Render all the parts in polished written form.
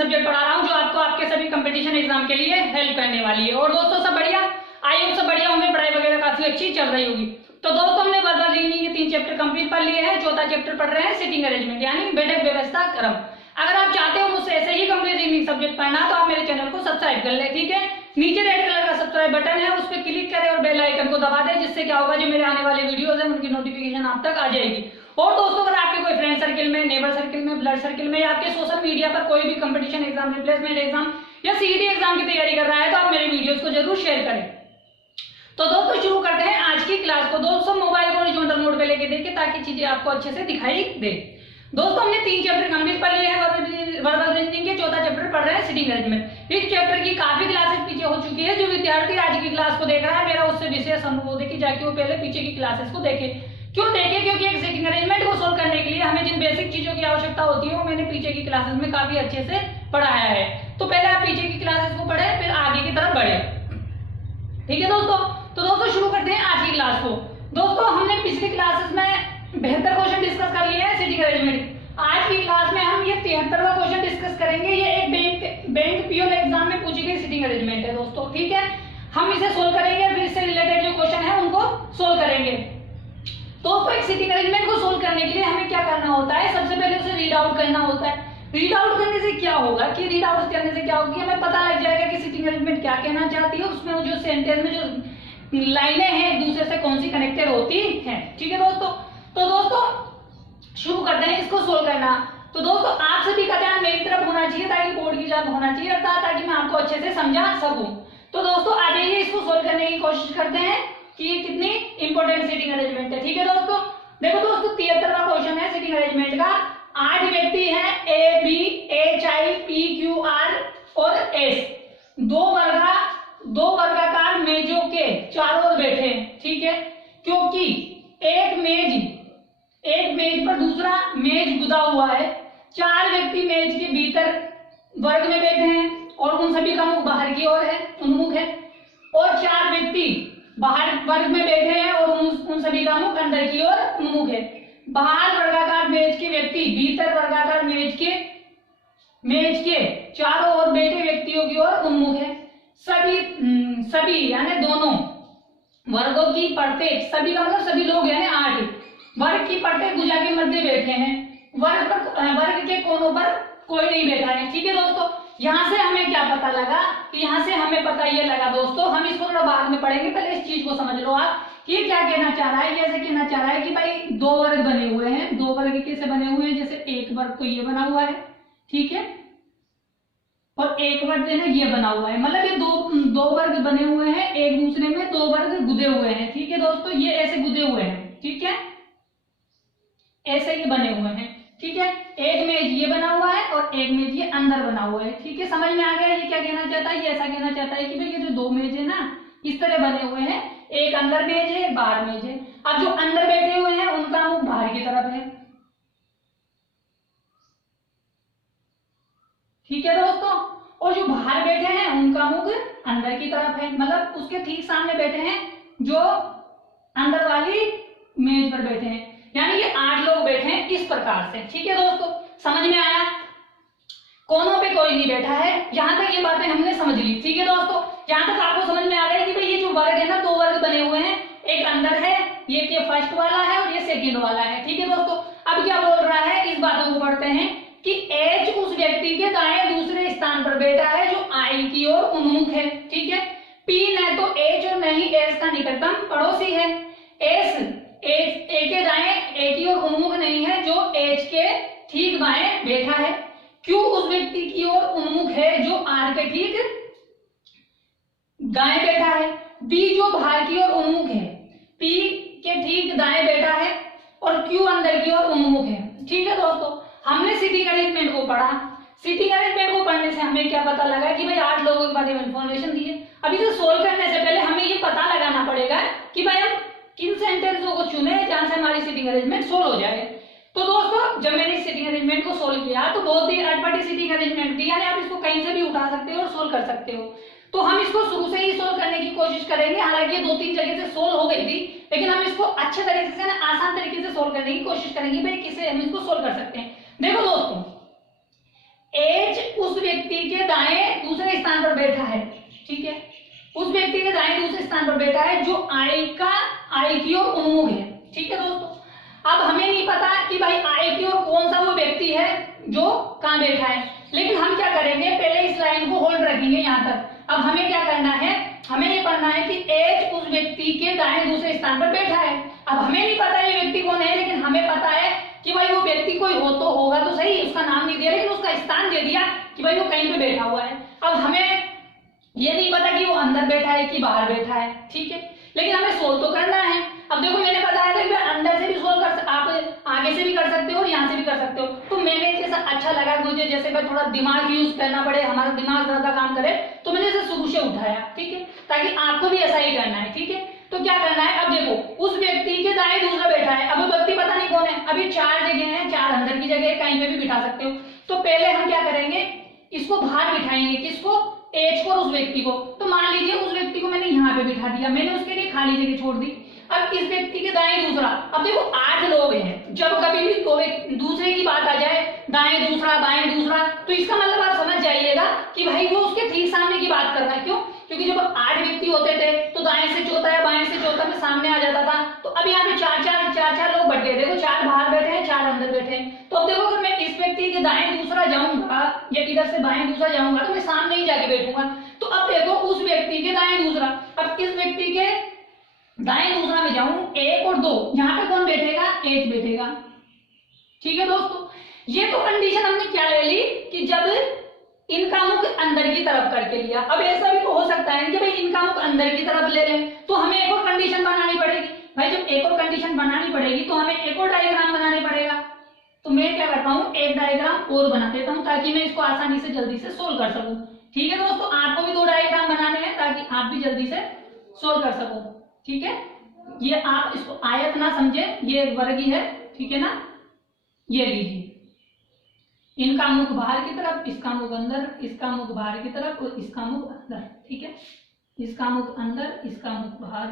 Subject पढ़ा रहा हूँ जो आपको आपके सभी कंपटीशन एग्जाम के लिए हेल्प करने वाली है। और दोस्तों सब बढ़िया, आई होप सब बढ़िया होंगे, पढ़ाई वगैरह काफी अच्छी चल रही होगी। तो दोस्तों हमने वर्बल रीजनिंग के 3 चैप्टर कंप्लीट कर लिए हैं। चौथा चैप्टर पढ़ रहे हैं सिटिंग अरेंजमेंट यानी बैठक व्यवस्था क्रम। अगर आप चाहते हो मुझसे ऐसे ही कंप्लीट रीजनिंग सब्जेक्ट पढ़ना तो आप मेरे चैनल को सब्सक्राइब कर ले, ठीक है। नीचे रेड कलर का सब्सक्राइब बटन है, उस पर क्लिक करें और बेल आइकन को दबा दें, जिससे क्या होगा जो मेरे आने वाले वीडियोस हैं उनकी नोटिफिकेशन आप तक आ जाएगी। और दोस्तों अगर आपके कोई फ्रेंड सर्किल में, नेबर सर्किल में, ब्लड सर्किल में या आपके सोशल मीडिया पर कोई भी कंपटीशन एग्जाम, रिप्लेसमेंट एग्जाम या सीईटी एग्जाम की तैयारी कर रहा है तो आप मेरे वीडियोस को जरूर शेयर करें। तो दोस्तों शुरू करते हैं आज की क्लास को। दोस्तों मोबाइल को हॉरिजॉन्टल मोड पे लेके देखिए ताकि चीजें आपको अच्छे से दिखाई दे। दोस्तों हमने 3 चैप्टर कंप्लीट कर लिए हैं वर्बल रीजनिंग के। चौथा चैप्टर पढ़ रहे हैं सिटिंग अरेंजमेंट। इस चैप्टर की काफी क्लासेस पीछे हो चुकी है। जो विद्यार्थी आज की क्लास को देख रहा है मेरा उससे विशेष अनुरोध है कि जाके वो पहले पीछे की क्लासेस को देखे। क्यों देखे? क्योंकि एक सिटिंग अरेंजमेंट को सोल्व करने के लिए हमें जिन बेसिक चीजों की आवश्यकता होती है वो मैंने पीछे की क्लासेस में काफी अच्छे से पढ़ाया है। तो पहले आप पीछे की क्लासेस को पढ़े फिर आगे की तरफ बढ़े, ठीक है दोस्तों। तो दोस्तों शुरू करते हैं आज की क्लास को। दोस्तों हमने पिछली क्लासेस में 72 क्वेश्चन डिस्कस कर लिए हैं सिटिंग अरेंजमेंट। आज की क्लास में हम ये 73वां क्वेश्चन डिस्कस करेंगे। ये एक बैंक पीओ एग्जाम में पूछी गई सिटिंग अरेंजमेंट है दोस्तों, ठीक है। हम इसे सोल्व करेंगे और फिर इससे रिलेटेड जो क्वेश्चन है उनको सोल्व करेंगे। दोस्तों एक सिटिंग अरेंजमेंट को सोल्व करने के लिए हमें क्या करना होता है? सबसे पहले उसे रीड आउट करना होता है। रीड आउट करने से क्या होगा कि रीड आउट करने से क्या होगा कि हमें पता लग जाएगा कि सिटिंग अरेंजमेंट क्या कहना चाहती है, उसमें जो सेंटेंस में जो लाइनें हैं एक दूसरे से कौन सी कनेक्टेड होती हैं, ठीक है दोस्तों। तो दोस्तों शुरू करते हैं इसको सोल्व करना। तो दोस्तों आप सभी का ध्यान मेरी तरफ होना चाहिए ताकि बोर्ड की तरफ होना चाहिए अर्थात ताकि मैं आपको अच्छे से समझा सकूं। तो दोस्तों आ जाइए इसको सोल्व करने की कोशिश करते हैं कि ये कितनी इंपॉर्टेंट सिटिंग अरेंजमेंट है, ठीक है दोस्तों। देखो दोस्तों 73वां क्वेश्चन है सिटिंग अरेंजमेंट का। 8 व्यक्ति हैं A B H I P Q R और एस। दो वर्गाकार मेजों के चारों ओर बैठे हैं, ठीक है। क्योंकि एक मेज पर दूसरा मेज गुदा हुआ है। 4 व्यक्ति मेज के भीतर वर्ग में बैठे हैं और उन सभी का मुख बाहर की ओर है, उन्मुख है। और 4 व्यक्ति बाहर वर्ग में बैठे हैं और उन सभी का मुख अंदर की ओर उन्मुख है। बाहर वर्गाकार मेज के व्यक्ति भीतर वर्गाकार मेज के चारों ओर बैठे व्यक्तियों की ओर उन्मुख है। सभी यानी दोनों वर्गों की प्रत्येक, सभी का मतलब सभी लोग यानी 8 वर्ग की प्रत्येक भुजा के मध्य बैठे हैं। वर्ग के कोनों पर कोई नहीं बैठा है, ठीक है दोस्तों। यहाँ से हमें क्या पता लगा कि यहाँ से हमें पता ये लगा दोस्तों, हम इसको थोड़ा बाद में पढ़ेंगे, पहले इस चीज को समझ लो आप कि ये क्या कहना चाह रहा है। ये ऐसे कहना चाह रहा है कि भाई 2 वर्ग बने हुए हैं। 2 वर्ग कैसे बने हुए हैं? जैसे एक वर्ग तो ये बना हुआ है, ठीक है, और एक वर्ग जो है ये बना हुआ है। मतलब ये दो वर्ग बने हुए हैं, एक दूसरे में 2 वर्ग गुदे हुए हैं, ठीक है दोस्तों। ये ऐसे गुदे हुए हैं, ठीक है, ऐसे ये बने हुए हैं, ठीक है। एक मेज ये बना हुआ है और एक मेज ये अंदर बना हुआ है, ठीक है। समझ में आ गया ये क्या कहना चाहता है? ये ऐसा कहना चाहता है कि भाई ये जो 2 मेज है ना इस तरह बने हुए हैं, एक अंदर मेज है, बाहर मेज है। अब जो अंदर बैठे हुए हैं उनका मुख बाहर की तरफ है, ठीक है दोस्तों। और जो बाहर बैठे हैं उनका मुख अंदर की तरफ है, मतलब उसके ठीक सामने बैठे हैं जो अंदर वाली मेज पर बैठे हैं। यानी ये 8 लोग बैठे हैं इस प्रकार से, ठीक है दोस्तों। समझ में आया? कोनों पे कोई नहीं बैठा है। यहां तक ये बातें हमने समझ ली, ठीक है दोस्तों। यहां तक आपको समझ में आ गया कि भाई ये जो वर्ग है ना 2 वर्ग बने हुए हैं, एक अंदर है, ये फर्स्ट वाला है और ये सेकंड वाला है, ठीक है दोस्तों। अब क्या बोल रहा है इस बातों को पढ़ते हैं कि एच उस व्यक्ति के दाएं दूसरे स्थान पर बैठा है जो आई की ओर उन्मुख है, ठीक है। पी न तो एच और न ही एस का निकटतम पड़ोसी है। एस ए के दाएं ए की ओर उन्मुख नहीं है जो एच के ठीक बाएं बैठा है। क्यू उस व्यक्ति की ओर उन्मुख है जो आर के ठीक दाएं बैठा है। बी जो बाहर की ओर उन्मुख है, पी के ठीक दाएं बैठा है और क्यू अंदर की ओर उन्मुख है, ठीक है दोस्तों। हमने सिटिंग अरेंजमेंट को पढ़ा। सिटिंग अरेंजमेंट को पढ़ने से हमें क्या पता लगा कि भाई 8 लोगों के बारे में इंफॉर्मेशन दी है। अब इसे सोल्व करने से पहले हमें ये पता लगाना पड़ेगा कि भाई हम किन सेंटेंसों को चुने जहां से हमारी सिटिंग अरेंजमेंट सोल्व हो जाए। तो दोस्तों जब मैंने सिटिंग अरेंजमेंट को सोल्व किया तो बहुत ही अटपटी सिटिंग अरेंजमेंट थी, यानी आप इसको कहीं से भी उठा सकते हो और सोल्व कर सकते हो। तो हम इसको शुरू से ही सोल्व करने की कोशिश करेंगे। हालांकि ये 2-3 जगह से सोल्व हो गई थी, लेकिन हम इसको अच्छे तरीके से ना आसान तरीके से सोल्व करने की कोशिश करेंगे। भाई किसे हम इसको सोल्व कर सकते हैं। देखो दोस्तों एच उस व्यक्ति के दाएं दूसरे स्थान पर बैठा है, ठीक है, उस व्यक्ति के दाएं दूसरे स्थान पर बैठा है जो आई की ओर उन्मुख है, ठीक है दोस्तों। अब हमें नहीं पता कि भाई आई की ओर कौन सा वो व्यक्ति है जो कहां बैठा है, लेकिन हम क्या करेंगे, पहले इस लाइन को होल्ड रखेंगे यहां तक। अब हमें क्या करना है, हमें ये पढ़ना है कि एच उस व्यक्ति के दाएं दूसरे स्थान पर बैठा है। अब हमें नहीं पता ये व्यक्ति कौन है, लेकिन हमें पता है कि भाई वो व्यक्ति कोई हो तो होगा तो सही, उसका नाम नहीं दिया लेकिन उसका स्थान दे दिया कि भाई वो कहीं पे बैठा हुआ है। अब हमें ये नहीं पता कि वो अंदर बैठा है कि बाहर बैठा है, ठीक है, लेकिन हमें सोल्व तो करना है। अब देखो मैंने बताया था कि अंदर से भी सोल्व कर, आप आगे से भी कर सकते हो और यहाँ से भी कर सकते हो। तो मैंने जैसा अच्छा लगा मुझे, जैसे भाई थोड़ा दिमाग यूज करना पड़े, हमारा दिमाग ज्यादा काम करे, तो मैंने इसे शुरू से उठाया, ठीक है, ताकि आपको भी ऐसा ही करना है, ठीक है। तो क्या करना है, अब देखो उस व्यक्ति के दाएं दूसरा बैठा है, अब व्यक्ति पता नहीं कौन है, अभी 4 जगह है, 4 अंदर की जगह कहीं पे भी बिठा सकते हो। तो पहले हम क्या करेंगे, इसको बाहर बिठाएंगे, किसको, एच को, उस व्यक्ति को। तो मान लीजिए उस व्यक्ति को मैंने यहाँ पे बिठा दिया, मैंने उसके लिए खाली जगह छोड़ दी। अब इस व्यक्ति के दाएं दूसरा, अब देखो 8 लोग हैं, जब कभी भी दूसरे की बात आ जाए, दाएं दूसरा बाएं दूसरा, तो इसका मतलब आप समझ जाइएगा कि भाई वो उसके ठीक सामने की बात कर रहा है। क्यों, क्योंकि जब 8 व्यक्ति होते थे तो दाएं से चौथा या बाएं से चौथा में सामने आ जाता था। तो अब यहाँ पे 4 लोग बैठ गए, देखो 4 बाहर बैठे हैं, 4 अंदर बैठे हैं। तो अब देखो अगर मैं इस व्यक्ति के दाएं दूसरा जाऊंगा या इधर से बाएं दूसरा जाऊंगा तो मैं सामने ही जाके बैठूंगा। तो अब देखो उस व्यक्ति के दाएं दूसरा, अब इस व्यक्ति के दाएं दूसरा में जाऊं, 1 और 2, यहाँ पे कौन बैठेगा, एच बैठेगा, ठीक है दोस्तों। ये तो कंडीशन हमने क्या ले ली कि जब इनका मुख अंदर की तरफ करके लिया। अब ऐसा भी तो हो सकता है कि भाई इनका मुख अंदर की तरफ ले लें, तो हमें एक और कंडीशन बनानी पड़ेगी। भाई जब एक और कंडीशन बनानी पड़ेगी तो हमें एक और डायग्राम बनाने पड़ेगा। तो मैं क्या करता हूँ, एक डायग्राम और बना देता हूँ ताकि मैं इसको आसानी से जल्दी से सोल्व कर सकूं, ठीक है दोस्तों। आपको भी 2 डायग्राम बनाने हैं ताकि आप भी जल्दी से सोल्व कर सको, ठीक है। ये आप इसको आयत ना समझे, ये वर्गी है, ठीक है ना। ये लीजिए, इनका मुख बाहर की तरफ, इसका मुख अंदर, इसका मुख बाहर की तरफ और इसका मुख अंदर, ठीक है। इसका मुख अंदर, इसका मुख बाहर,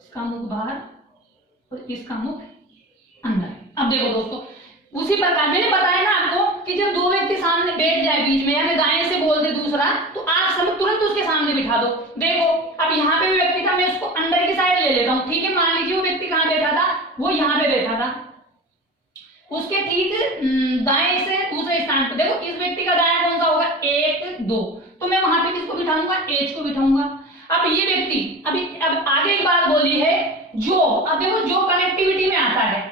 इसका मुख बाहर और इसका मुख अंदर। अब देखो दोस्तों, उसी प्रकार मैंने बताया ना आपको कि जब 2 व्यक्ति सामने बैठ जाए बीच में, यानी दाएं से बोल दे दूसरा, तो आप तुरंत उसके सामने बिठा दो। देखो अब यहाँ पे भी व्यक्ति था, मैं उसको अंदर की साइड ले लेता हूँ, ठीक है। मान लीजिए वो व्यक्ति कहाँ बैठा था, वो यहाँ पे बैठा था, उसके ठीक दाएं से दूसरे स्थान पर। देखो इस व्यक्ति का दायां कौन सा होगा, 1 2, तो मैं वहां पे किसको बिठाऊंगा, एच को बिठाऊंगा। अब ये व्यक्ति अब आगे एक बात बोली है जो, अब देखो जो कनेक्टिविटी में आता है,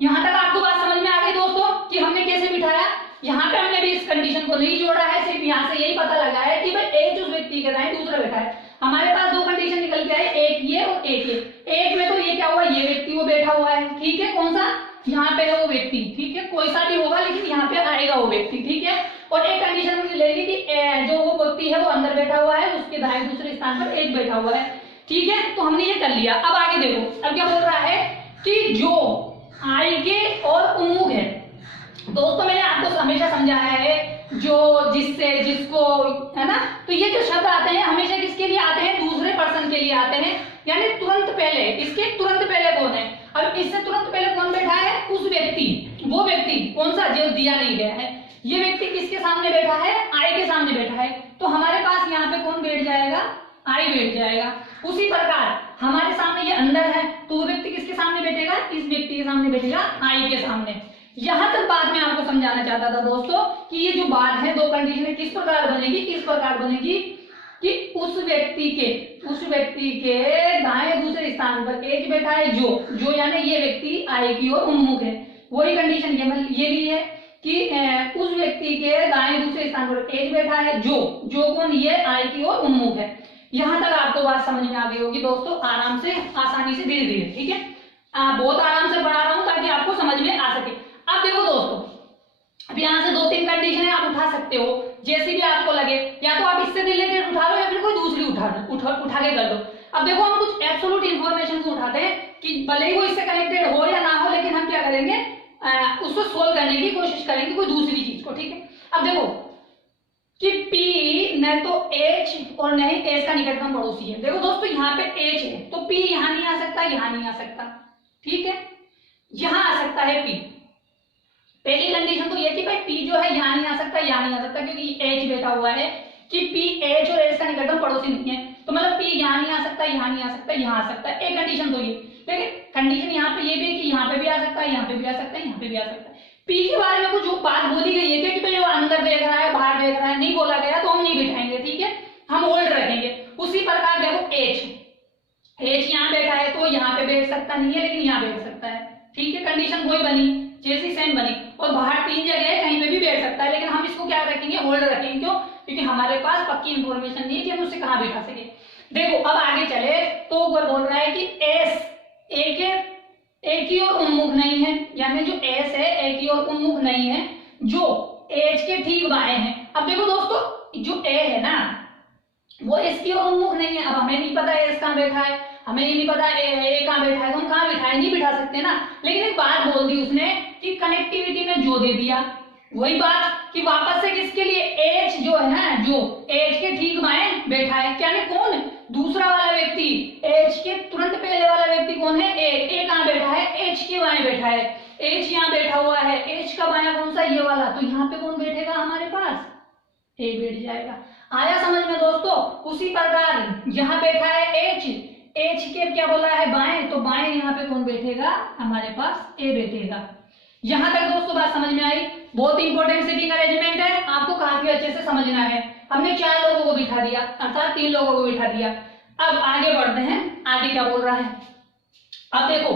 यहां तक आपको बात समझ में आ गई दोस्तों कि हमने कैसे बिठाया। यहाँ पे हमने भी इस कंडीशन को नहीं जोड़ा है, सिर्फ यहाँ से यही पता लगा है कि भाई एच उस व्यक्ति के दाएं दूसरा बैठा है। हमारे पास 2 कंडीशन निकल के आए, एक ये और एक ये। एक में तो ये क्या हुआ, ये व्यक्ति वो बैठा हुआ है, ठीक है, कौन सा, यहाँ पे है वो व्यक्ति, ठीक है, कोई सा भी होगा लेकिन यहाँ पे आएगा वो व्यक्ति, ठीक है। और एक कंडीशन हमने ले ली कि जो वो व्यक्ति है वो अंदर बैठा हुआ है, उसके दाएं दूसरे स्थान पर एच बैठा हुआ है, ठीक है। तो हमने ये कर लिया। अब आगे देखो, अब क्या बोल रहा है कि जो आगे और उन्मुख है। दोस्तों मैंने आपको हमेशा समझाया है, जो, जिससे, जिसको, है ना। तो ये जो शब्द आते हैं हमेशा किसके लिए आते हैं, दूसरे पर्सन के लिए आते हैं, यानी तुरंत पहले, इसके तुरंत पहले कौन है। अब इससे तुरंत पहले कौन बैठा है, उस व्यक्ति, वो व्यक्ति कौन सा, जो दिया नहीं गया है। ये व्यक्ति किसके सामने बैठा है, आई के सामने बैठा है। तो हमारे पास यहाँ पे कौन बैठ जाएगा, आई बैठ जाएगा। उसी प्रकार हमारे सामने ये अंदर है, तो वो व्यक्ति किसके सामने बैठेगा, इस व्यक्ति के सामने बैठेगा, आई के सामने। यहां तक बात मैं आपको समझाना चाहता था दोस्तों कि ये जो बात है, 2 कंडीशन किस प्रकार बनेगी, इस प्रकार बनेगी कि उस व्यक्ति के दाएं दूसरे स्थान पर एच बैठा है, जो यानी ये व्यक्ति आई की ओर उन्मुख है। वही कंडीशन ये भी है कि उस व्यक्ति के दाएं दूसरे स्थान पर एच बैठा है, जो कौन, ये आई की ओर उन्मुख है। यहां तक आपको बात समझ में आ गई होगी दोस्तों, आराम से, आसानी से, धीरे धीरे, ठीक है। बहुत आराम से पढ़ा रहा हूं ताकि आपको समझ में आ सके। अब देखो दोस्तों, अब यहाँ से 2-3 कंडीशन आप उठा सकते हो, जैसी भी आपको लगे, या तो आप इससे रिलेटेड उठा लो या फिर कोई दूसरी उठा के कर लो। अब देखो हम कुछ एब्सोल्यूट इंफॉर्मेशन को उठाते हैं कि भले ही वो इससे कनेक्टेड हो या ना हो, लेकिन हम क्या करेंगे, उसको सोल्व करने की कोशिश करेंगे कोई दूसरी चीज को, ठीक है। अब देखो कि P न तो H और न ही S का निकटतम पड़ोसी है। देखो दोस्तों यहाँ पे H है तो P यहाँ नहीं आ सकता, यहाँ नहीं आ सकता, ठीक है। यहाँ आ सकता है P, पहली कंडीशन तो ये कि भाई पी जो है यहाँ नहीं आ सकता, यहाँ नहीं आ सकता, क्योंकि एच बैठा हुआ है कि पी एच और एस का निकटतम पड़ोसी नहीं है, तो मतलब पी यहाँ नहीं आ सकता, यहाँ नहीं आ सकता, यहाँ आ सकता है। एक कंडीशन तो ये, लेकिन कंडीशन यहाँ पे ये भी है कि यहाँ पे भी आ सकता है, यहाँ पे भी आ सकता है, यहाँ पे भी आ सकता है। पी के बारे में कुछ बात बोली गई है कि भाई वो अंदर देख रहा है, बाहर देख रहा है, नहीं बोला गया तो हम नहीं बिठाएंगे, ठीक है, हम होल्ड रखेंगे। उसी प्रकार देखो एच, एच यहाँ बैठा है तो यहाँ पे बैठ सकता नहीं है, लेकिन यहाँ बैठ सकता है, ठीक है, कंडीशन वही बनी जैसी सेम बनी। और बाहर 3 जगह है, कहीं पे भी बैठ सकता है, लेकिन हम इसको क्या रखेंगे, होल्ड रखेंगे। क्यों? क्योंकि हमारे पास पक्की इंफॉर्मेशन नहीं है कि हम उससे कहाँ बैठा सके। देखो अब आगे चले तो ऊपर बोल रहा है कि एस एक ही और उन्मुख नहीं है, यानी जो एस है एक ही और उन्मुख नहीं है, जो एच के ठीक बाएं हैं। अब देखो दोस्तों, जो ए है ना वो एस की और उन्मुख नहीं है। अब हमें नहीं पता एस कहाँ बैठा है, हमें ये नहीं पता ए कहाँ बैठा है, तो हम कहाँ बिठाए, नहीं बिठा सकते ना। लेकिन एक बात बोल दी उसने कि कनेक्टिविटी में जो दे दिया, वही बात कि वापस से किसके लिए, एच जो है ना, जो एच के ठीक बाएं बैठा है, क्या है, कौन, दूसरा वाला व्यक्ति, एच के तुरंत पहले वाला व्यक्ति कौन है, ए कहाँ बैठा है, एच के बाएं बैठा है, एच यहाँ बैठा हुआ है, एच का बायां कौन सा, ये वाला, तो यहाँ पे कौन बैठेगा हमारे पास, ए बैठ जाएगा। आया समझ में दोस्तों? उसी प्रकार यहाँ बैठा है एच, एच के क्या बोला है, बाएं, तो बाएं यहाँ पे कौन बैठेगा हमारे पास, ए बैठेगा। यहां तक दोस्तों बात समझ में आई? बहुत इंपॉर्टेंट सीटिंग अरेंजमेंट है, आपको काफी अच्छे से समझना है। हमने 4 लोगों को बिठा दिया, अर्थात 3 लोगों को बिठा दिया। अब आगे बढ़ते हैं, आगे क्या बोल रहा है। अब देखो,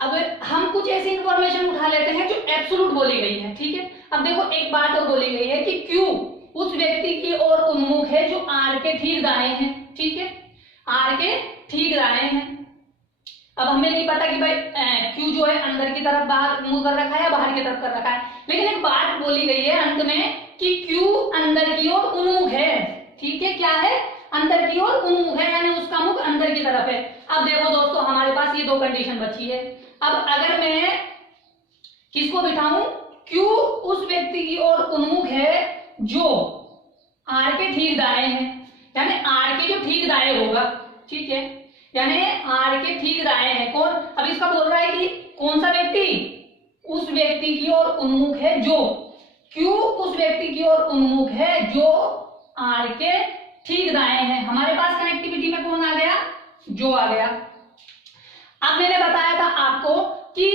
अब हम कुछ ऐसी इंफॉर्मेशन उठा लेते हैं जो एब्सोल्यूट बोली गई है, ठीक है। अब देखो एक बात और बोली गई है कि क्यू उस व्यक्ति की ओर उन्मुख है जो आर के ठीक दाएं है, ठीक है, आर के ठीक दाएं हैं। अब हमें नहीं पता कि भाई क्यू जो है अंदर की तरफ बाहर मुंह कर रखा है या बाहर की तरफ कर रखा है, लेकिन एक बात बोली गई है अंत में कि क्यू अंदर की ओर उन्मुख है, ठीक है, क्या है, अंदर की ओर उन्मुख है, यानी उसका मुख अंदर की तरफ है। अब देखो दोस्तों, हमारे पास ये 2 कंडीशन बची है। अब अगर मैं किसको बिठाऊं, क्यू उस व्यक्ति की ओर उन्मुख है जो आर के ठीक दाएं है, यानी आर के जो ठीक दाएं होगा, ठीक है, यानी आर के ठीक दाएं है कौन। अब इसका बोल रहा है कि कौन सा व्यक्ति, उस व्यक्ति की ओर उन्मुख है जो, क्यू उस व्यक्ति की ओर उन्मुख है जो आर के ठीक दाएं है। हमारे पास कनेक्टिविटी में कौन आ गया, जो आ गया। अब मैंने बताया था आपको कि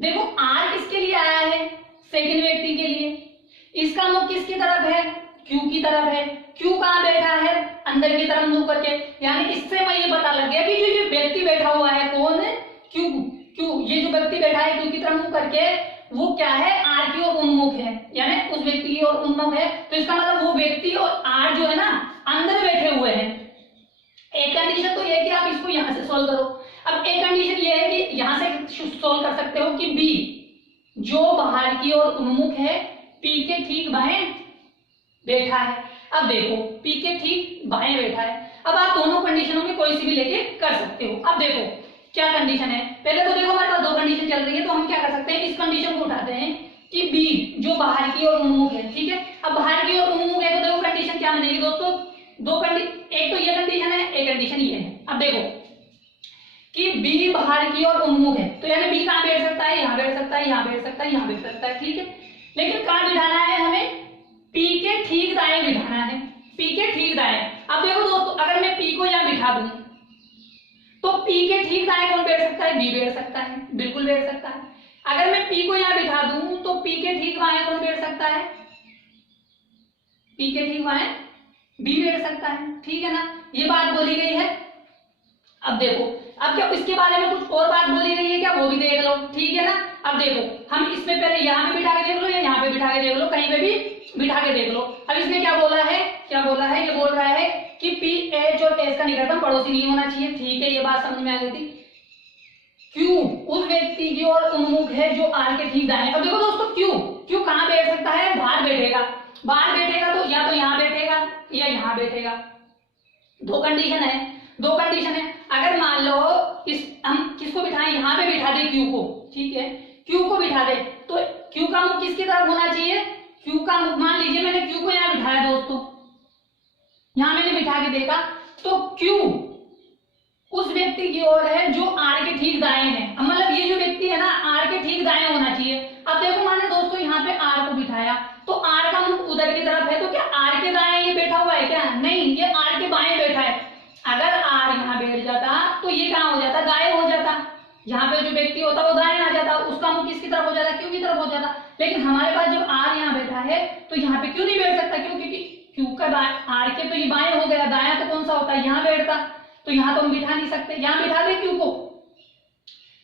देखो आर किसके लिए आया है, सेकंड व्यक्ति के लिए, इसका मुख किसकी तरफ है, क्यू की तरफ है। क्यू कहाँ बैठा है, अंदर की तरफ मुंह करके, यानी इससे मैं ये पता लग गया कि जो व्यक्ति बैठा हुआ है कौन है, क्यू, ये जो व्यक्ति बैठा है क्यू की तरफ मुंह करके, वो क्या है, आर की ओर उन्मुख है, यानी उस व्यक्ति की ओर उन्मुख है। तो इसका मतलब वो व्यक्ति और आर जो है ना अंदर बैठे हुए हैं। एक कंडीशन तो ये है कि आप इसको यहां से सोल्व करो। अब एक कंडीशन ये है कि यहां से सोल्व कर सकते हो कि बी जो बाहर की ओर उन्मुख है, पी के ठीक बाएं बैठा है। अब देखो पी के ठीक बाएं बैठा है। अब आप दोनों कंडीशनों में कोई सी भी लेके कर सकते हो। अब देखो क्या कंडीशन है, पहले तो देखो हमारे पास 2 कंडीशन चल रही है, तो हम क्या कर सकते हैं, इस कंडीशन को उठाते हैं कि बी जो बाहर की ओर उन्मुख है, ठीक है। अब बाहर की ओर उन्मुख है तो देखो कंडीशन क्या बनेगी दोस्तों, 2 कंडीशन, एक तो ये कंडीशन है, एक कंडीशन ये है। अब देखो कि बी बाहर की ओर उन्मुख है, तो यानी बी कहां बैठ सकता है, यहां बैठ सकता है, यहां बैठ सकता है, यहां बैठ सकता है, ठीक है। लेकिन कहां बिठाना है हमें, पी के ठीक दाएं बिठाना है, पी के ठीक दाएं। अब देखो दोस्तों, अगर मैं पी को यहां बिठा दूं तो पी के ठीक दाएं कौन बैठ सकता है, बी बैठ सकता है, बिल्कुल बैठ सकता है। अगर मैं पी को यहां बिठा दूं तो पी के ठीक बाएं कौन बैठ सकता है, पी के ठीक बाएं बी बैठ सकता है, ठीक है ना, ये बात बोली गई है। अब देखो, अब क्या इसके बारे में कुछ और बात बोली गई है क्या, वो भी देख लो, ठीक है ना। अब देखो हम इसमें पहले यहाँ पे बिठा के देख लो या यहाँ पे बिठा के देख लो, कहीं पे भी बिठा के देख लो। अब इसमें क्या बोला है, क्या बोला है, ये बोल रहा है कि पी एच और एस का निकटतम पड़ोसी नहीं होना चाहिए, ठीक है, ये बात समझ में आ गई थी। क्यू उस व्यक्ति की ओर उन्मुख है जो आर के ठीक दाएं। अब देखो दोस्तों, क्यू कहां बैठ सकता है, बाहर बैठेगा, बाहर बैठेगा तो या तो यहां बैठेगा या यहां बैठेगा। 2 कंडीशन है, 2 कंडीशन है। अगर मान लो हम किसको बिठाएं, यहां पे बिठा दे क्यू को, ठीक है, क्यू को बिठा दे, तो क्यू का मुख किसकी तरफ होना चाहिए, क्यू का मुख, मान लीजिए मैंने क्यू को यहां बिठाया दोस्तों, यहां मैंने बिठा के देखा तो क्यू उस व्यक्ति की ओर है जो आर के ठीक दाएं है। मतलब ये जो व्यक्ति है ना आर के ठीक दाएं होना चाहिए। अब अब देखो माने दोस्तों यहाँ पे आर को बिठाया, तो आर का मुख उधर की तरफ है, तो क्या आर के दाएं ये बैठा हुआ है क्या? नहीं, ये आर के बाएं बैठा है। अगर आर यहाँ बैठ जाता तो ये कहाँ हो जाता? गायब हो जाता। यहाँ पे जो व्यक्ति होता वो दाएं आ जाता, उसका मुख किसकी तरफ हो जाता? क्यू की तरफ हो जाता। लेकिन हमारे पास जब आर यहाँ बैठा है तो यहाँ पे क्यू नहीं बैठ सकता। क्यों? क्योंकि क्यू का आर के तो ये बाएं हो गया, दायां तो कौन सा होता है? यहाँ बैठता। तो यहाँ तो हम बिठा नहीं सकते। यहाँ बिठा दे क्यू को,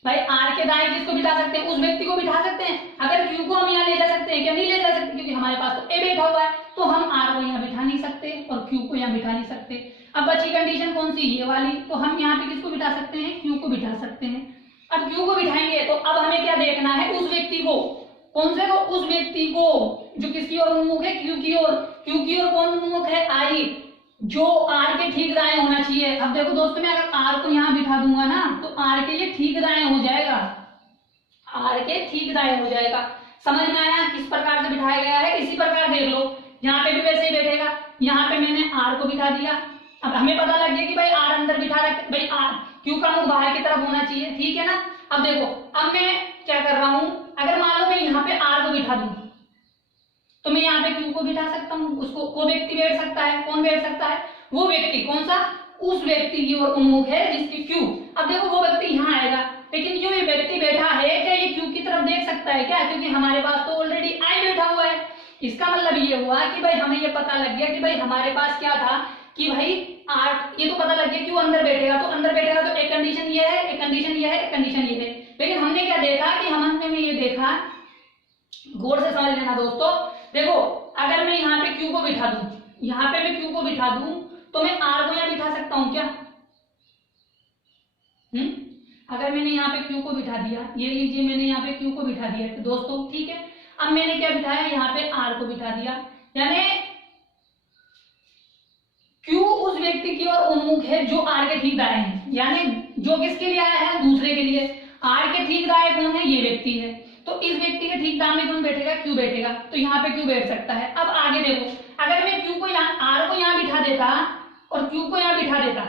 भाई आर के दाएं किसको बिठा सकते हैं? उस व्यक्ति को बिठा सकते हैं। अगर क्यू को हम यहाँ ले जा सकते हैं क्या? नहीं ले जा सकते, क्योंकि हमारे पास तो ए बैठा हुआ है, तो हम आर को यहाँ बिठा नहीं सकते और क्यू को यहाँ बिठा नहीं सकते। अब बची कंडीशन कौन सी? ये वाली। तो हम यहाँ पे किसको बिठा सकते हैं? क्यू को बिठा सकते हैं। अब क्यू को बिठाएंगे तो अब हमें क्या देखना है? उस व्यक्ति को। कौन से को? उस व्यक्ति को जो किसकी ओर उन्मुख है? क्यू की ओर। क्यू की ओर कौन उन्मुख है? आई, जो आर के ठीक दाएं होना चाहिए। अब देखो दोस्तों, मैं अगर आर को यहाँ बिठा दूंगा ना तो आर के ये ठीक दाएं हो जाएगा, आर के ठीक दाएं हो जाएगा। समझ में आया किस प्रकार से बिठाया गया है? इसी प्रकार देख लो, यहाँ पे भी वैसे ही बैठेगा। यहाँ पे मैंने आर को बिठा दिया। अब हमें पता लग गया कि भाई आर अंदर बिठा रख, भाई आर क्यू का मुख बाहर की तरफ होना चाहिए, ठीक है ना। अब देखो, अब मैं क्या कर रहा हूं, अगर मान लो मैं यहाँ पे आर को बिठा दूं तो मैं यहाँ पे क्यू को बिठा सकता हूँ। उसको वो व्यक्ति बैठ सकता है। कौन बैठ सकता है? वो व्यक्ति। कौन सा? उस व्यक्ति की ओर उन्मुख है जिसकी क्यू। अब देखो वो व्यक्ति यहाँ आएगा, लेकिन जो ये व्यक्ति बैठा है क्या ये क्यू की तरफ देख सकता है क्या? क्योंकि हमारे पास तो ऑलरेडी आई बैठा हुआ है। इसका मतलब ये हुआ कि भाई हमें ये पता लग गया कि भाई हमारे पास क्या था कि भाई आर, ये तो पता लग गया क्यू अंदर बैठेगा, तो अंदर बैठेगा तो एक कंडीशन ये है, एक कंडीशन ये है, एक कंडीशन ये है। लेकिन हमने क्या देखा कि हमने में ये देखा, गौर से समझ लेना दोस्तों। देखो अगर मैं यहाँ पे क्यू को बिठा दूं, यहाँ पे मैं क्यू को बिठा दूं तो मैं आर को यहाँ बिठा सकता हूँ क्या? अगर मैंने यहाँ पे क्यू को बिठा दिया, ये लीजिए मैंने यहाँ पे क्यू को बिठा दिया तो दोस्तों, ठीक है। अब मैंने क्या बिठाया? यहाँ पे आर को बिठा दिया, यानी क्यू उस व्यक्ति की ओर उन्मुख है जो आर के ठीक दाएं है, यानी जो किसके लिए आया है? दूसरे के लिए। आर के ठीक दाएं कौन है? ये व्यक्ति है। तो इस व्यक्ति के ठीक दाएं में कौन बैठेगा? क्यू बैठेगा। तो यहाँ पे क्यू बैठ सकता है। अब आगे देखो, अगर मैं क्यू को यहाँ, आर को यहाँ बिठा देता और क्यू को यहाँ बिठा देता,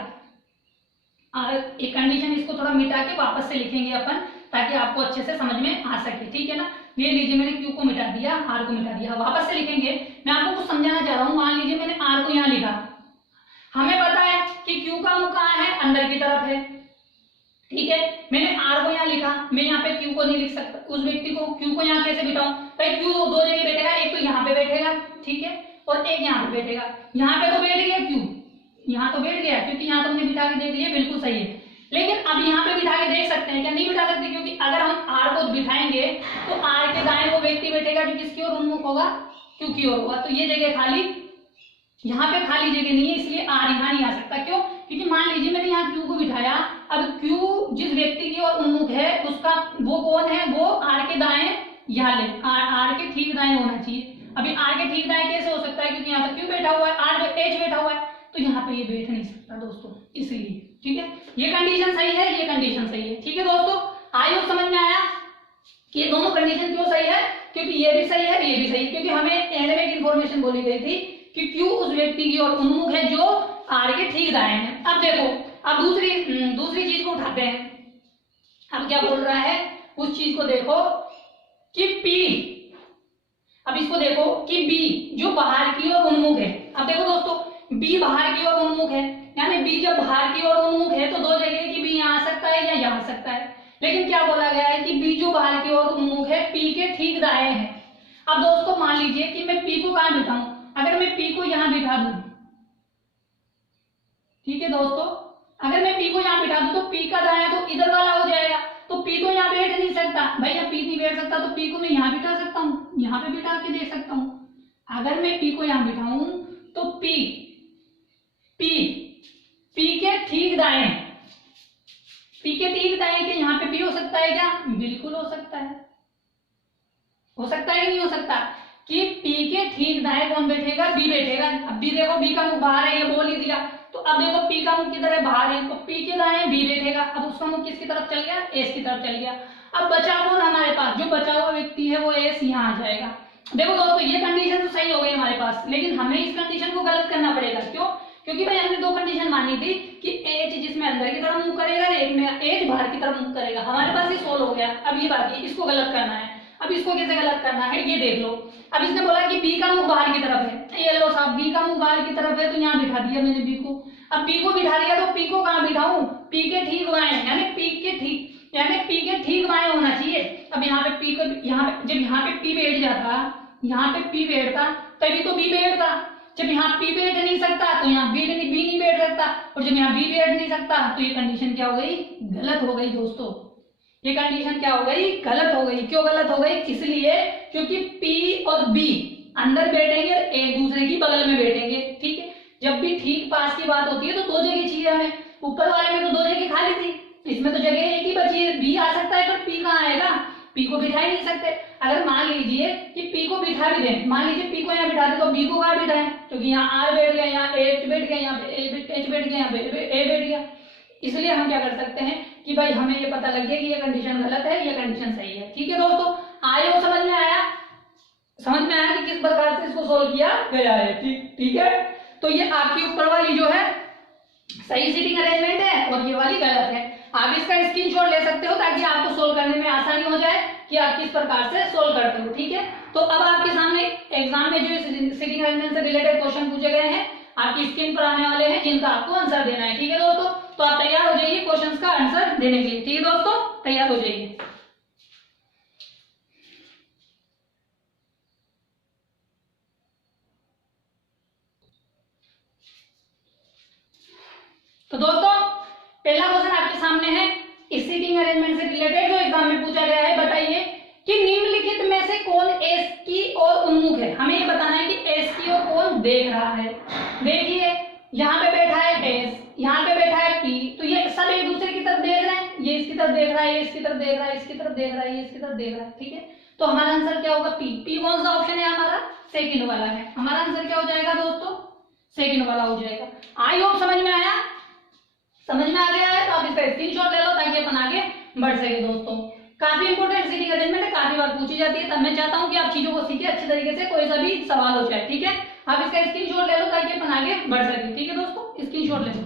एक कंडीशन इसको थोड़ा मिटा के वापस से लिखेंगे अपन ताकि आपको अच्छे से समझ में आ सके, ठीक है ना। ये लीजिए मैंने क्यू को मिटा दिया, आर को मिटा दिया, वापस से लिखेंगे। मैं आपको कुछ समझाना चाह रहा हूँ। मान लीजिए मैंने आर को यहाँ लिखा, हमें पता है कि क्यू का मुख कहाँ है? अंदर की तरफ है, ठीक है। मैंने आर को यहाँ लिखा, मैं यहाँ पे क्यू को नहीं लिख सकता, उस व्यक्ति को। क्यू को यहाँ कैसे बिठाऊं? भाई क्यू दो जगह बैठेगा, एक तो यहाँ पे बैठेगा, ठीक है, और एक यहाँ पे बैठेगा। यहाँ पे तो बैठ गया क्यू, यहाँ तो बैठ गया क्योंकि यहाँ तो हमने बिठा के देख लिया, बिल्कुल सही है। लेकिन अब यहाँ पे बिठा के देख सकते हैं क्या? नहीं बिठा सकते, क्योंकि अगर हम आर को बिठाएंगे तो आर के दाएं वो व्यक्ति बैठेगा जो किसकी ओर उन्मुख होगा? क्यू की ओर होगा। तो ये जगह खाली, यहाँ पे खाली जगह नहीं है, इसलिए आर यहाँ नहीं आ सकता। क्यों? क्योंकि मान लीजिए मैंने यहाँ क्यू को बिठाया, अब क्यू जिस व्यक्ति की ओर उन्मुख है उसका वो कौन है? वो आर के दाएं, यहाँ ले आर के ठीक दाएं होना चाहिए। अभी आर के ठीक दाएं कैसे हो सकता है? क्योंकि यहाँ तो क्यू बैठा हुआ है, आर एच बैठा हुआ है, तो यहाँ पे ये बैठ नहीं सकता दोस्तों, इसलिए, ठीक है। ये कंडीशन सही है, ये कंडीशन सही है, ठीक है दोस्तों। आई होप समझ में आया कि ये दोनों कंडीशन क्यों सही है? क्योंकि ये भी सही है, ये भी सही है, क्योंकि हमें पहले में एक इंफॉर्मेशन बोली गई थी कि क्यू उस व्यक्ति की ओर उन्मुख है जो आर के ठीक दाएं है। अब देखो, अब दूसरी चीज को उठाते हैं। अब क्या बोल रहा है? उस चीज को देखो कि पी, अब इसको देखो कि बी जो बाहर की ओर उन्मुख है। अब देखो दोस्तों, बी बाहर की ओर उन्मुख है, यानी बी जब बाहर की ओर उन्मुख है तो दो जगह कि बी यहाँ आ सकता है या यहाँ आ सकता है। लेकिन क्या बोला गया है कि बी जो बाहर की ओर उन्मुख है पी के ठीक दाएं है। अब दोस्तों मान लीजिए कि मैं पी को कहाँ बिठाऊं? अगर मैं पी को यहाँ बिठा दूं, ठीक है दोस्तों, अगर मैं पी को यहाँ बिठा दूं तो पी का दायां तो इधर वाला हो जाएगा, तो पी तो यहाँ बैठ नहीं सकता। भाई जब पी नहीं बैठ सकता तो पी को मैं यहाँ बिठा सकता हूँ, यहाँ पे बिठा के देख सकता हूँ। अगर मैं पी को यहाँ बिठाऊं तो पी के ठीक दाएं, पी के ठीक दाएं के यहाँ पे पी हो सकता है क्या? बिल्कुल हो सकता है। हो सकता है कि नहीं हो सकता? कि पी के ठीक दाएं कौन बैठेगा? बी बैठेगा। अब बी देखो, बी का मुख बाहर है, ये बोल ही दिया। तो अब देखो पी का मुख किधर है? बाहर है, तो पी के दाएं बी बैठेगा। अब उसका मुख किसकी तरफ चल गया? एस की तरफ चल गया। अब बचा कौन हमारे पास? जो बचा हुआ व्यक्ति है वो एस यहाँ आ जाएगा। देखो दोस्तों, ये कंडीशन तो सही हो गई हमारे पास, लेकिन हमें इस कंडीशन को गलत करना पड़ेगा। क्यों? क्योंकि भाई हमने दो कंडीशन मानी थी कि एच जिसमें अंदर की तरफ मुख करेगा, एक में एच बाहर की तरफ मुख करेगा। हमारे पास ये सोल्व हो गया। अब ये बाकी इसको गलत करना है। अब इसको कैसे गलत करना है ये देख लो। अब इसने बोला कि बी का मुख बाहर की तरफ है, ये लो साहब बी का मुख बाहर की तरफ है तो यहाँ बिठा दिया मैंने बी को। अब बी को बिठा दिया तो पी को कहाँ बिठाऊं, पी के ठीक बाएं, यानी पी के ठीक बाएं होना चाहिए। अब यहाँ पे पी को, यहाँ पे जब यहाँ पे पी बैठ जाता, यहाँ पे पी बैठता तभी तो बी बैठता। जब यहाँ पी बैठ नहीं सकता तो यहाँ बी नहीं बैठ सकता, और जब यहाँ बी बैठ नहीं सकता तो ये कंडीशन क्या हो गई, गलत हो गई दोस्तों। ये कंडीशन क्या हो गई, गलत हो गई। क्यों गलत हो गई, इसलिए क्योंकि पी और बी अंदर बैठेंगे और एक दूसरे की बगल में बैठेंगे, ठीक है। जब भी ठीक पास की बात होती है तो दो जगह चाहिए हमें, ऊपर वाले में तो दो जगह खाली थी, इसमें तो जगह एक ही बची है। बी आ सकता है पर पी कहाँ आएगा, पी को बिठा ही नहीं सकते। अगर मान लीजिए कि पी को बिठा भी दें, मान लीजिए पी को यहाँ बिठा दे तो बी को कहाँ बिठाएं, क्योंकि यहाँ आर बैठ गया, यहाँ एच बैठ गया, यहाँ एच बैठ गया, यहाँ ए बैठ गया। इसलिए हम क्या कर सकते हैं कि भाई हमें ये पता लग गया कि ये कंडीशन गलत है, ये कंडीशन सही है, ठीक है दोस्तों। आए वो समझ में आया, समझ में आया कि किस प्रकार से इसको सोल्व किया गया है, ठीक है। तो ये आपकी ऊपर वाली जो है सही सीटिंग अरेंजमेंट है और ये वाली गलत है। आप इसका स्क्रीनशॉट ले सकते हो ताकि आपको सोल्व करने में आसानी हो जाए कि आप किस प्रकार से सोल्व करते हो, ठीक है। तो अब आपके सामने एग्जाम में जो सीटिंग अरेंजमेंट से रिलेटेड क्वेश्चन पूछे गए हैं आपकी स्क्रीन पर आने वाले हैं, जिनका आपको आंसर देना है, ठीक है दोस्तों। तो आप तैयार हो जाइए क्वेश्चंस का आंसर देने के लिए, ठीक है दोस्तों, तैयार हो जाइए। तो दोस्तों पहला क्वेश्चन आपके सामने है इस सीटिंग अरेंजमेंट से रिलेटेड जो एग्जाम में पूछा गया है। बताइए कि निम्नलिखित में से कौन एस की ओर उन्मुख है। हमें ये बताना है कि एस की ओर कौन देख रहा है। देखिए यहाँ पे बैठा है एस, यहाँ पे बैठा है पी, तो ये सब एक दूसरे की तरफ देख रहे हैं, ये इसकी तरफ देख रहा है, ये इसकी तरफ देख रहा है, इसकी तरफ देख रहा है, ये इसकी तरफ देख रहा है, ठीक है। तो हमारा आंसर क्या होगा, पी। पी कौन सा ऑप्शन है हमारा, सेकंड वाला है। हमारा आंसर क्या हो जाएगा दोस्तों, सेकंड वाला हो जाएगा। आई होप समझ में आया, समझ में आ गया है तो आप इसका स्क्रीनशॉट ले लो ताकि अपन आगे बढ़ सके दोस्तों। काफी इंपोर्टेंट सीटिंग अरेंजमेंट है, काफी बार पूछी जाती है, तब मैं चाहता हूं कि आप चीजों को सीखे अच्छी तरीके से, कोई सा भी सवाल हो जाए, ठीक है। आप इसका स्क्रीनशॉट ले लो ताकि अपन आगे बढ़ सके, ठीक है दोस्तों, स्क्रीनशॉट ले लो।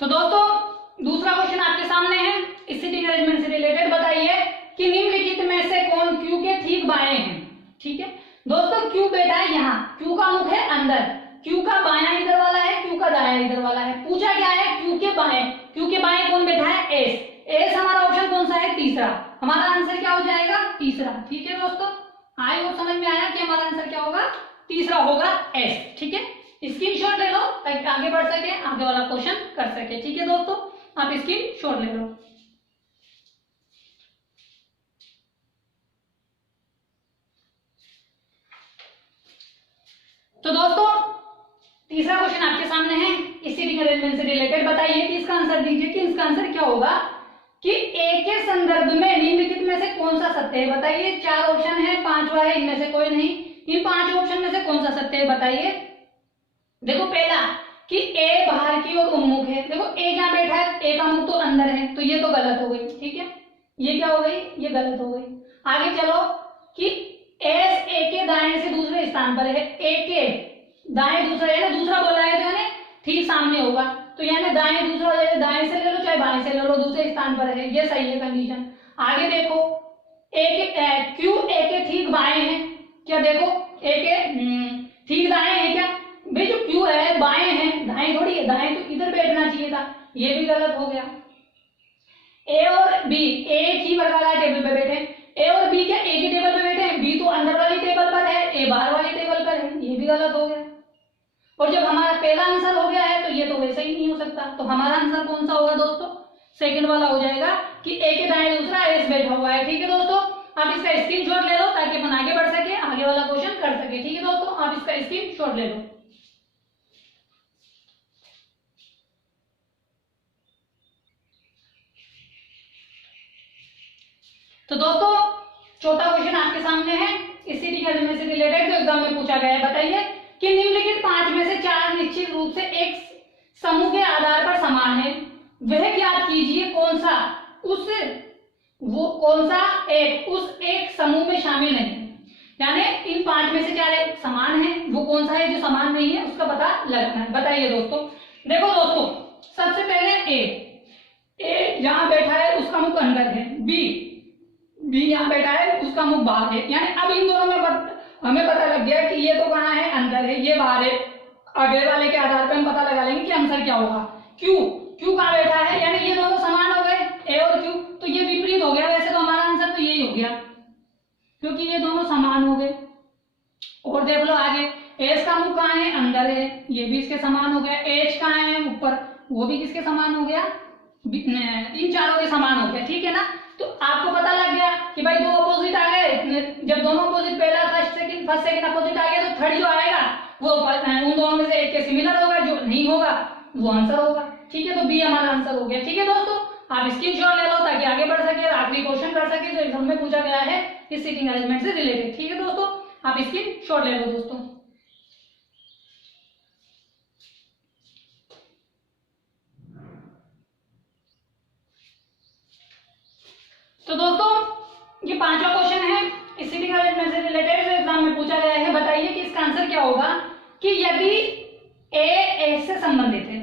तो दोस्तों दूसरा क्वेश्चन आपके सामने है इस सीटिंग अरेंजमेंट से रिलेटेड। बताइए कि निम्नलिखित में से कौन क्यू के ठीक बाएं हैं, ठीक है दोस्तों। क्यू बैठा है यहाँ, क्यू का मुख है अंदर, क्यू का बायां इधर वाला है, क्यू का दायां इधर वाला है। पूछा क्या है, क्यू के बाएं, क्यू के बाएं कौन बैठा है, एस। एस हमारा ऑप्शन कौन सा है, तीसरा। हमारा आंसर क्या हो जाएगा, तीसरा, ठीक है दोस्तों। आए वो समझ में आया कि हमारा आंसर क्या होगा, तीसरा होगा एस, ठीक है। स्क्रीनशॉट ले लो ताकि आगे बढ़ सके, आगे वाला क्वेश्चन कर सके, ठीक है दोस्तों। आप स्क्रीनशॉट ले लो। तो दोस्तों तीसरा क्वेश्चन आपके सामने है इस सीटिंग अरेंजमेंट से रिलेटेड। बताइए कि इसका आंसर दीजिए कि इसका आंसर क्या होगा कि ए के संदर्भ में निम्नलिखित में से कौन सा सत्य है। बताइए, चार ऑप्शन है, पांचवा है, इनमें से कोई नहीं। इन पांच ऑप्शन में से कौन सा सत्य है बताइए। देखो पहला कि ए बाहर की ओर उन्मुख है। देखो ए जहां बैठा है, ए का मुख तो अंदर है, तो ये तो गलत हो गई, ठीक है, ये क्या हो गई, ये गलत हो गई। आगे चलो कि एस ए के दाएं से दूसरे स्थान पर है, ए के दाएं दूसरा है ना, दूसरा बोला है तो ठीक सामने होगा, तो यानी दाएं दूसरा हो जाएगा, दाएं से ले लो चाहे बाएं से ले लो, दूसरे स्थान पर है, ये सही है कंडीशन। आगे देखो ए के क्यू ए के ठीक बाएं है, क्या देखो ए के ठीक दाएं है क्या, भाई जो क्यू है बाएं है, दाएं थोड़ी है, दाएं तो इधर बैठना चाहिए था, ये भी गलत हो गया। ए और बी एक ही वाला टेबल पे बैठे, ए और बी क्या एक ही टेबल पे बैठे हैं, बी तो अंदर वाली टेबल पर है, ए बाहर वाली टेबल पर है, ये भी गलत हो गया। और जब हमारा पहला आंसर हो गया है तो ये तो वैसे ही नहीं हो सकता, तो हमारा आंसर कौन सा होगा दोस्तों, सेकंड वाला हो जाएगा कि ए के दाएं दूसरा एस बैठा हुआ है, ठीक है दोस्तों। आप इसका स्क्रीनशॉट ले लो ताकि अपन आगे बढ़ सके, आगे वाला क्वेश्चन कर सके, ठीक है दोस्तों। आप इसका स्क्रीनशॉट ले लो। तो दोस्तों चौथा क्वेश्चन आपके सामने है इस सीटिंग अरेंजमेंट से रिलेटेड जो एग्जाम में पूछा गया है। बताइए कि निम्नलिखित पांच में से चार निश्चित रूप से एक समूह के आधार पर समान है, वह ज्ञात कीजिए कौन सा उस एक समूह में शामिल नहीं। यानी इन 5 में से क्या समान है, वो कौन सा है जो समान नहीं है उसका पता लगाना है। बताइए दोस्तों। देखो दोस्तों, सबसे पहले ए जहां बैठा है उसका मुख अंदर है, बी यहाँ बैठा है उसका मुख बाहर है। यानी अब इन दोनों में हमें पता लग गया कि ये तो कहाँ है, अंदर है, ये बाहर है। अगले वाले के आधार पर हम पता लगा लेंगे कि आंसर क्या होगा। क्यू कहाँ बैठा है, यानी ये दोनों समान हो गए, ए और क्यू, तो ये विपरीत हो गया। वैसे तो हमारा आंसर तो यही हो गया क्योंकि ये दोनों समान हो गए। और देख लो आगे, एस का मुख कहाँ है, अंदर है, ये भी इसके समान हो गया। एच कहाँ है, ऊपर, वो भी किसके समान हो गया, इन चारों के समान हो गया। ठीक है ना। तो आपको पता लग गया कि भाई दो अपोजिट आ गए। जब दोनों अपोजिट, पहला फर्स्ट सेकंड अपोजिट आ गया तो थर्ड जो आएगा वो उन दोनों में से एक के सिमिलर होगा, जो नहीं होगा वो आंसर होगा। ठीक है, तो बी हमारा आंसर हो गया। ठीक है दोस्तों, आप स्क्रीनशॉट ले लो ताकि आगे बढ़ सके और आखिरी क्वेश्चन कर सके जो एग्जाम में पूछा गया है इस सीटिंग अरेंजमेंट से रिलेटेड। ठीक है दोस्तों, आप स्क्रीनशॉट ले लो दोस्तों। तो दोस्तों ये 5वां क्वेश्चन है इस सीटिंग अरेंजमेंट से रिलेटेड जो एग्जाम में पूछा गया है। बताइए कि इसका आंसर क्या होगा कि यदि ए से संबंधित है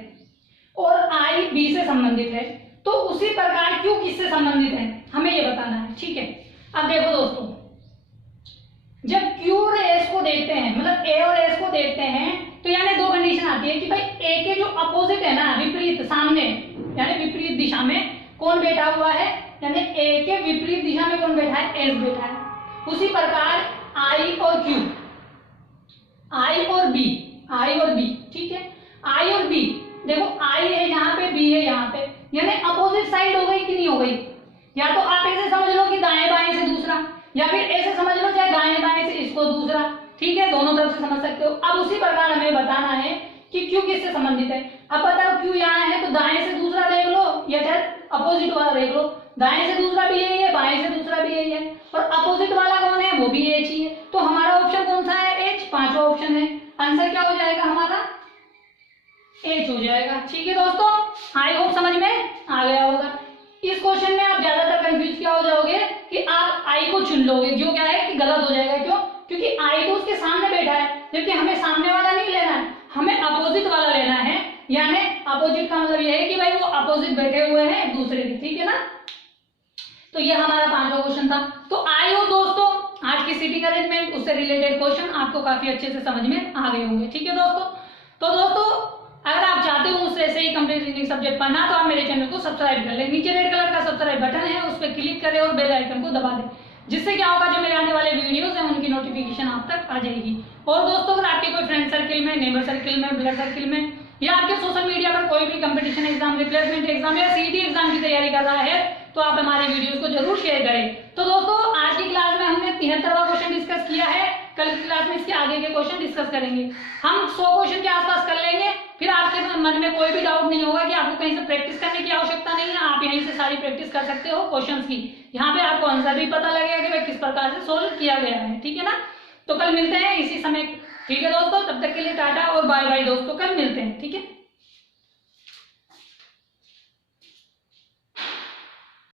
और आई बी से संबंधित है तो उसी प्रकार क्यू किससे संबंधित है, हमें ये बताना है। ठीक है, अब देखो दोस्तों, जब क्यू और एस को देखते हैं, मतलब ए और एस को देखते हैं, तो यानी दो कंडीशन आती है कि भाई ए के जो अपोजिट है ना, विपरीत सामने, यानी विपरीत दिशा में कौन बैठा हुआ है, यानी ए के विपरीत दिशा में कौन बैठा है, एस बैठा है। उसी प्रकार आई और क्यू, आई और बी, ठीक है, आई और बी, देखो आई है यहाँ पे, बी है यहाँ पे, यानी अपोजिट साइड हो गई कि नहीं हो गई। या तो आप ऐसे समझ लो कि दाएं बाएं से दूसरा, या फिर ऐसे समझ लो चाहे दाएं बाएं से इसको दूसरा। ठीक है, दोनों तरफ से समझ सकते हो। अब उसी प्रकार हमें बताना है कि क्यू किससे संबंधित है। अब बताओ क्यू यहाँ है तो दाएं से दूसरा देख लो या चाहे अपोजिट वाला देख लो। दाएं से दूसरा भी यही है, बाएं से दूसरा भी यही है, और अपोजिट वाला कौन है, वो भी एच ही है। तो हमारा ऑप्शन कौन सा है, एच, 5वां ऑप्शन है। आंसर क्या हो जाएगा हमारा, एच हो जाएगा। ठीक है दोस्तों, आई होप समझ में आ गया होगा। इस क्वेश्चन में आप ज्यादातर कंफ्यूज क्या हो जाओगे कि आप आई को चुन लोगे, जो क्या है कि गलत हो जाएगा। क्यों, क्योंकि आई तो उसके सामने बैठा है, जबकि हमें सामने वाला नहीं लेना है, हमें अपोजिट वाला लेना है। यानी अपोजिट का मतलब यह है कि भाई वो अपोजिट बैठे हुए हैं एक दूसरे के। ठीक है ना, तो ये हमारा 5वां क्वेश्चन था। तो आई हो दोस्तों आज की सीटिंग अरेंजमेंट उससे रिलेटेड क्वेश्चन आपको काफी अच्छे से समझ में आ गए होंगे। ठीक है दोस्तों, तो दोस्तों अगर आप चाहते हो उससे ऐसे ही कंप्लीट रीजनिंग सब्जेक्ट पढ़ना तो आप मेरे चैनल को सब्सक्राइब कर लें। नीचे रेड कलर का सब्सक्राइब बटन है, उस पर क्लिक करें और बेल आइकन को दबा दें, जिससे क्या होगा जो मेरे आने वाले वीडियोस हैं उनकी नोटिफिकेशन आप तक आ जाएगी। और दोस्तों अगर आपके कोई फ्रेंड सर्किल में, नेबर सर्किल में, ब्लड सर्किल में या आपके सोशल मीडिया पर कोई भी कंपटीशन एग्जाम, रिप्लेसमेंट एग्जाम या सीईटी एग्जाम की तैयारी कर रहा है तो आप हमारे वीडियोस को जरूर शेयर करें। तो दोस्तों आज की क्लास में हमने 73वां क्वेश्चन डिस्कस किया है। कल की क्लास में इसके आगे के क्वेश्चन डिस्कस करेंगे। हम 100 क्वेश्चन के आसपास कर लेंगे, फिर आपके मन में कोई भी डाउट नहीं होगा कि आपको कहीं से प्रैक्टिस करने की आवश्यकता नहीं है। आप यहीं से सारी प्रैक्टिस कर सकते हो क्वेश्चंस की। यहाँ पे आपको आंसर भी पता लगेगा कि भाई किस प्रकार से सोल्व किया गया है। ठीक है ना, तो कल मिलते हैं इसी समय। ठीक है दोस्तों, तब तक के लिए टाटा और बाय बाय दोस्तों, कल मिलते हैं। ठीक है।